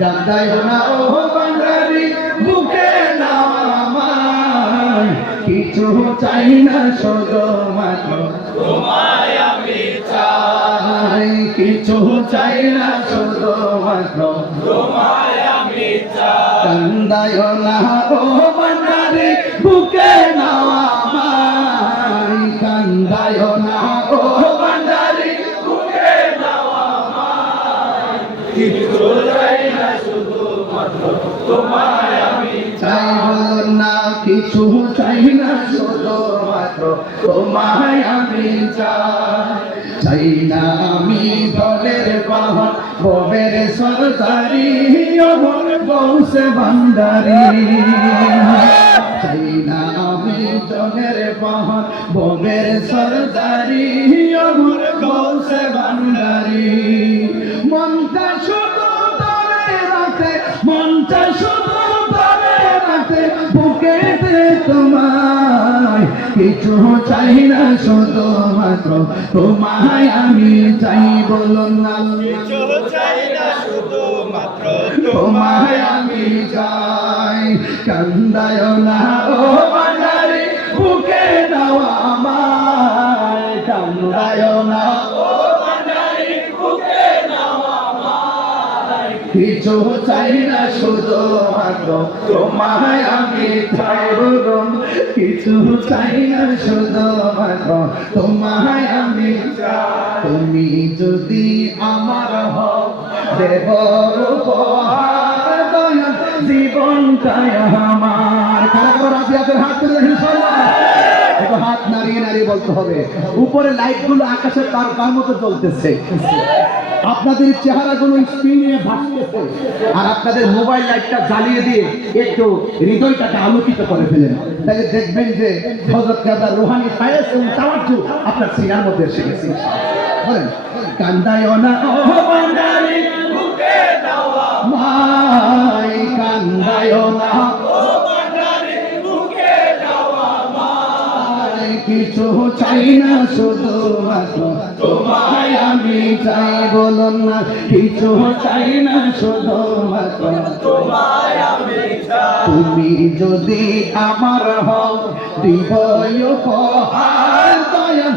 কান্দায় না ও বান্দারি বুকে নাও কিছু চাই না শুধু তোমায় আমি চাই। কিছু চাই না মাত্র তোমায় আমি কান্দায় না ও বান্দারি বুকে তোমায় আমি না, কিছু চাই না, শুধু মাত্র তোমায় আমি চাই। চাই আমি দলের বাহন ববের সরকারি অমর বংশে ভান্ডারি। চাই না আমি দলের বাহন ববের সরকারি অমর বংশে ভান্ডারি। কিছু চাই না শুধু মাত্র তোমায় আমি চাই বলুন না কিছু চাই না শুধু মাত্র তোমায় আমি চাই। কান্দায় না কিছু চাই না শুধু মাত্র তোমায় আমি বলুন কিছু চাই না শুধু মাত্র তোমায় আমি তুমি যদি আমার হও দেব জীবনটাই আমার। হাত হাত নাড়িয়ে নাড়িয়ে বলতে হবে। উপরে লাইটগুলো আকাশের তারকার মতো জ্বলতেছে। আপনাদের চেহারাগুলো স্ক্রিনে ভাসতেছে। আর আপনাদের মোবাইল লাইটটা জ্বালিয়ে দিয়ে একটু হৃদয়টাকে আলোকিত করে ফেলেন। তাহলে দেখবেন যে হজরত কাদা রোহানি ফায়াস এবং তাওয়াজ্জু আপনার সিনার মধ্যে এসে গেছে। বলেন, কান্দায় না কিছু চাই না, শুধু তোমায় আমি চাই বলুন না কিছু চাই না, শুধু তুমি যদি আমার হও, দিব উপহার দয়া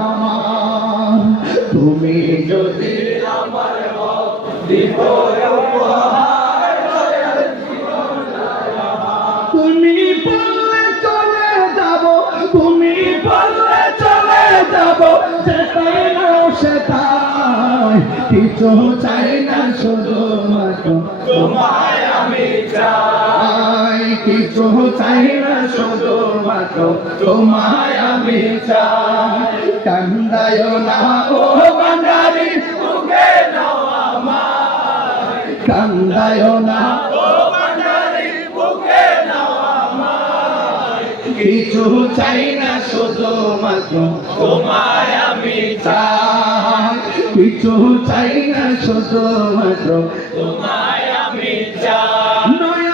আমার। তুমি যদি আমার দিব তুমি কিছু চাই না শুধু মাত্র তোমায় আমি চাই। কিছু চাই না শুধু মাত্র তোমায় আমি চাই। কান্দায় না ও বান্দারি বুকে দেওয়া আমার কান্দায় না কিছু চাই না শুধু তোমায় আমি চাই। কিছু চাই না শুধু মাত্র তোমায় আমি চাই।